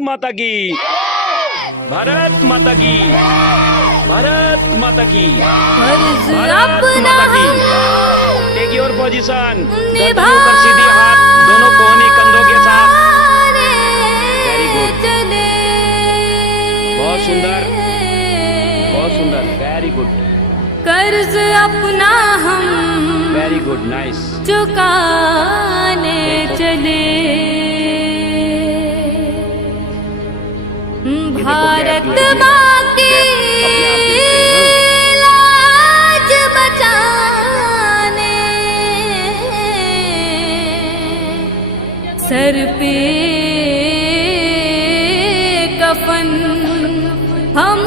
माता की, भारत माता की, भारत माता की, फर्ज भारत अपना माता की। हम टेक योर पोजीशन, निभा गर्दन ऊपर सीधी, हाथ दोनों कोहनी कंधों के साथ। Very good. चले बहुत सुंदर, बहुत सुंदर, वेरी गुड, कर्ज अपना हम वेरी गुड, नाइस। चुकाने चले भारत माँ की लाज बचाने सर पे कफन हम